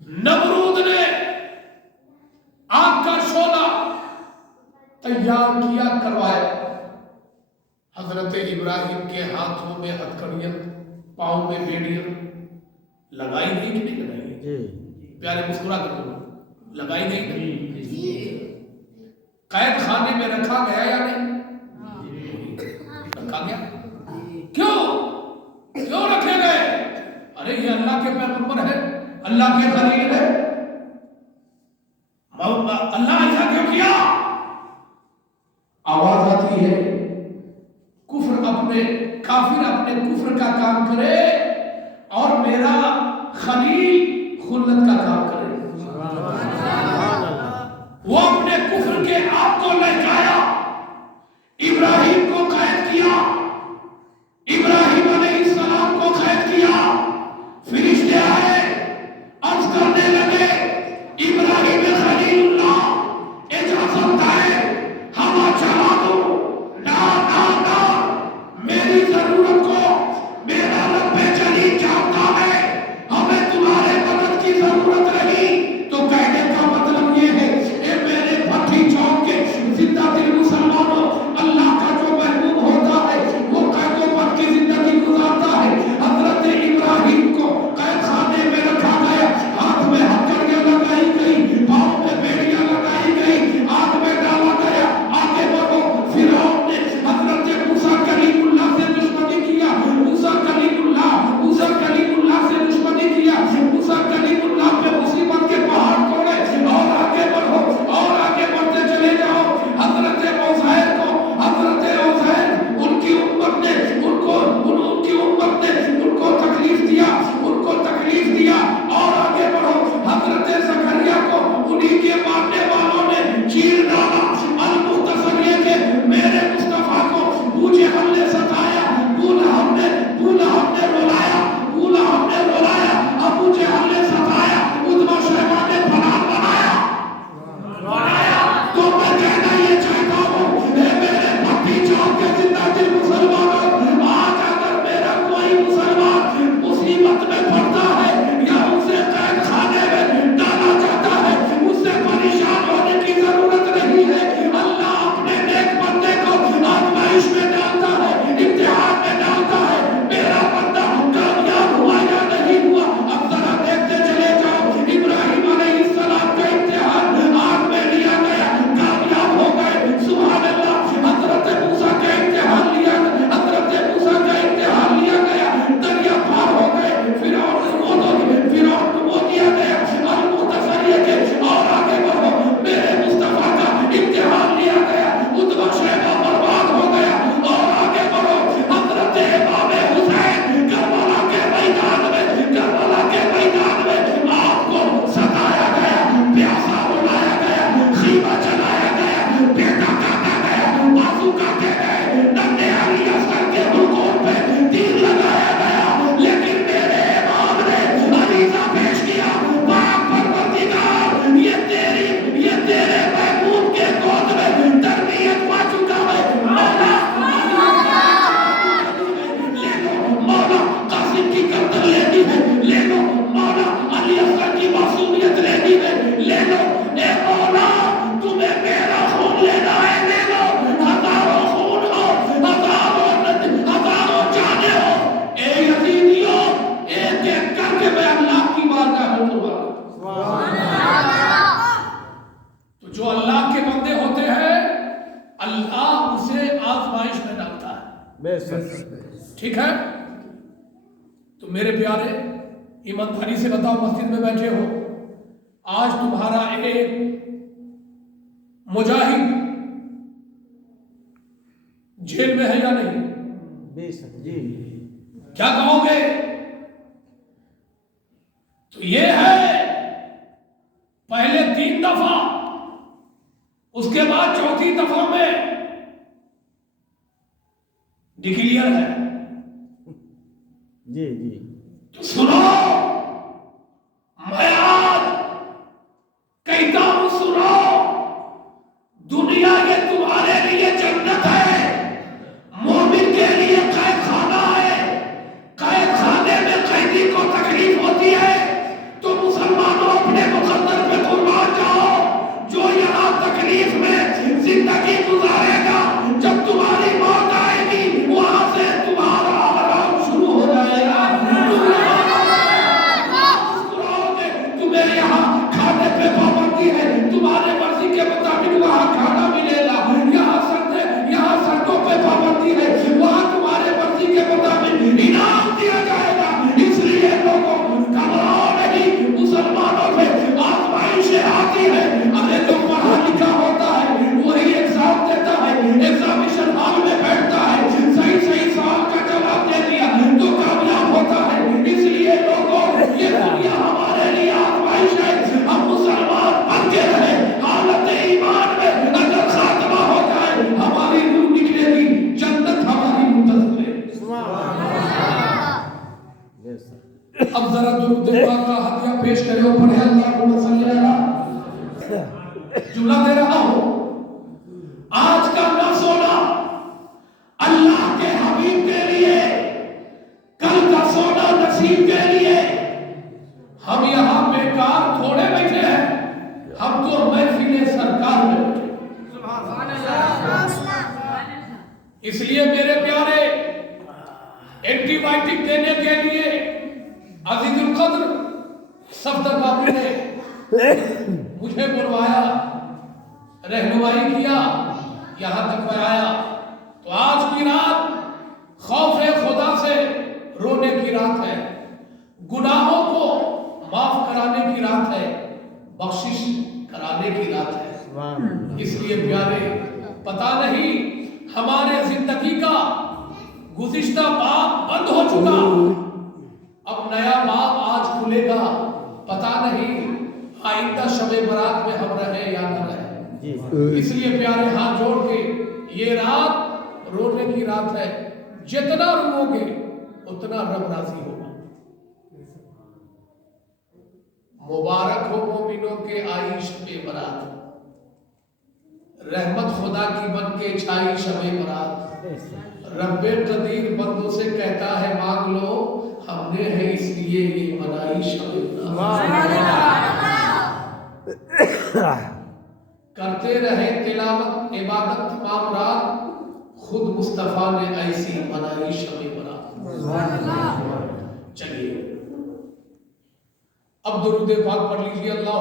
नमरूद ने आग का शोला तैयार किया, करवाया। हजरत इब्राहिम के हाथों में हथकड़ियां, पाँव में बेड़ियां लगाई गई कि नहीं लगाई गई? प्यारे मुस्कुरा कर बोलो, लगाई गई नहीं? कैद खाने में रखा गया या नहीं? रखा गया। क्यों क्यों रखे गए? अरे ये अल्लाह के पैगंबर है, अल्लाह के खलील है, अल्लाह ऐसा क्यों किया? आवाज आती है कुफ्र अपने काफिर अपने कुफ्र का काम करे और मेरा खलील खुल्लत का काम करे। वो अपने कुफ्र के आप को ले जाया, इब्राहिम को कैद किया, इब्राहिम अलैहिस्सलाम को कैद किया। फरिश्ते आए, अर्ज करने लगे, इब्राहिम खलीलुल्लाह इजाजत है, हवा चला दो। ना ना ना, मेरी जरूरत को मेरा रब्बे जलील जानता है, हमें तुम्हारे मदद की जरूरत नहीं। तो कहने का मतलब ये है, ए मेरे भट्टी चौक के जिंदा दिल मुसलमानों, अल्लाह का जो महबूब होता है वो कैदोपन की जिंदगी गुजारता है। हजरत इब्राहिम को कैद खाने में रखा गया, हाथ में हथकड़ियां लगाई गई, पाँव में बेड़ियां लगाई गई, आग में डाला गया। आगे बढ़ो। फिरौन ने हजरत मूसा कलीमुल्लाह से दुश्मनी किया, मूसा कलीमुल्लाह से दुश्मनी किया, मूसा कलीमुल्लाह पे मुसीबत के पहाड़ तोड़े। और आगे बढ़ो और आगे बढ़ते चले जाओ। हजरत उज़ैर को, हजरत उज़ैर उनकी उम्मत ने उनको तकलीफ दिया। और आगे बढ़ो। हजरत ज़करिया को उन्हीं के मारने वालों ने चीर डाला। अल-मुतसरिया के मेरे मुस्तफा को बूझे हमने सताया, बूला हमने रुलाया, अबू जहल ने सताया, उतबा शैबा ने फलान बनाया। तो मैं कहना ये चाहता हूँ, मेरे भट्टी चौक के जिंदा दिल मुसलमानों, आज अगर मेरा कोई मुसलमान मुसीबत में पड़ता है या उसे कैद खाने में डाला जाता है, उससे परेशान होने की जरूरत नहीं है। अल्लाह अपने नेक बंदे को आजमाइश में डालता है, इम्तिहान में डालता है। मेरा बंदा कामयाब हुआ या नहीं हुआ, अब जरा देखते चले जाओ। इब्राहिम अलैहिस्सलाम का इम्तिहान आग में लिया गया, कामयाब हो गए, सुभान अल्लाह। हजरत मूसा का इम्तिहान लिया गया, दरिया पार हो गए, फिरौन को दिया गया, अल-मुतसरिया के। और आगे बढ़ो, मेरे मुस्तफा का इम्तिहान लिया गया, उतबा शैबा बर्बाद हो गया। और आगे बढ़ो, हजरत इमाम हुसैन करबला के मैदान में आपको सताया गया, प्यासा रुलाया गया, खीमा चलाया गया, बेटा काटा गया, बाजू काटे गए, नन्हे अली असगर के हुकूम पे तीर लगाया गया। लेकिन मेरे इमाम ने अरीज़ा पेश किया, पाक परवरदिगार, ये तेरे महबूब के गोद में तरबियत पा चुका है। मौला कासिम की गर्दन लेनी है, ले लो। मौला अली असगर की मासूमियत लेनी है, ले लो। ए मौला, तुम्हें मेरा खून लेना है, ले लो। हजारों खून हो, हजारों जाने हो, ए यजीदियों, एक एक करके मैं अल्लाह की बारगाह में कुर्बान। तो जो अल्लाह के बंदे होते हैं, अल्लाह उसे आजमाइश में डालता है। ठीक है? तो मेरे प्यारे, ईमानदारी से बताओ, मस्जिद में बैठे हो, आज तुम्हारा एक मुजाहिद जेल में है या नहीं? जी। क्या कहोगे? तो ये है, पहले 3 दफा, उसके बाद 4थी दफा में डिक्लेयर है। जी। तो सुनो, मैं आज कहता हूं, सुनो, दुनिया ये तुम्हारे लिए जन्नत है, मोमिन के लिए कैद खाना है। कैद खाने में कैदी को तकलीफ होती है, तो मुसलमानों ذرا درود پاک کا ہدیہ پیش کرے اور پڑھے اللہم صلی علی۔ جملہ دے رہا ہوں، آج کا نہ سونا اللہ کے حبیب کے لیے، کل کا سونا نصیب کے لیے۔ ہم یہاں بیکار تھوڑے بیٹھے ہیں، ہم تو محفل سرکار میں بیٹھے۔ اس لیے میرے پیارے، اینٹی بائیوٹک دینے کے لیے عزیز القدر صفدر بابو نے مجھے بلوایا، رہنمائی کیا، یہاں تک میں آیا۔ تو آج کی رات خوف خدا سے رونے کی رات ہے، گناہوں کو معاف کرانے کی رات ہے، بخشش کرانے کی رات ہے۔ اس لیے پیارے، پتہ نہیں ہمارے زندگی کا گزشتہ باب بند ہو چکا، اب نیا باب آج کھلے گا، پتہ نہیں آئندہ شب برات میں ہم رہے یا نہ رہے۔ اس لیے پیارے ہاتھ جوڑ کے، یہ رات رونے کی رات ہے، جتنا رو گے اتنا رب راضی ہوگا۔ مبارک ہو مومنوں کے آئی شب برات، رحمت خدا کی بن کے چھائی شب برات۔ رب قدیر بندوں سے کہتا ہے مانگ لو، ہم نے ہے اس لیے یہ منائی شب برات۔ کرتے رہے تلاوت عبادت تمام رات، خود مصطفیٰ نے ایسی منائی شب برات۔ چلیے اب درود پاک پڑھ لیجیے۔ اللہ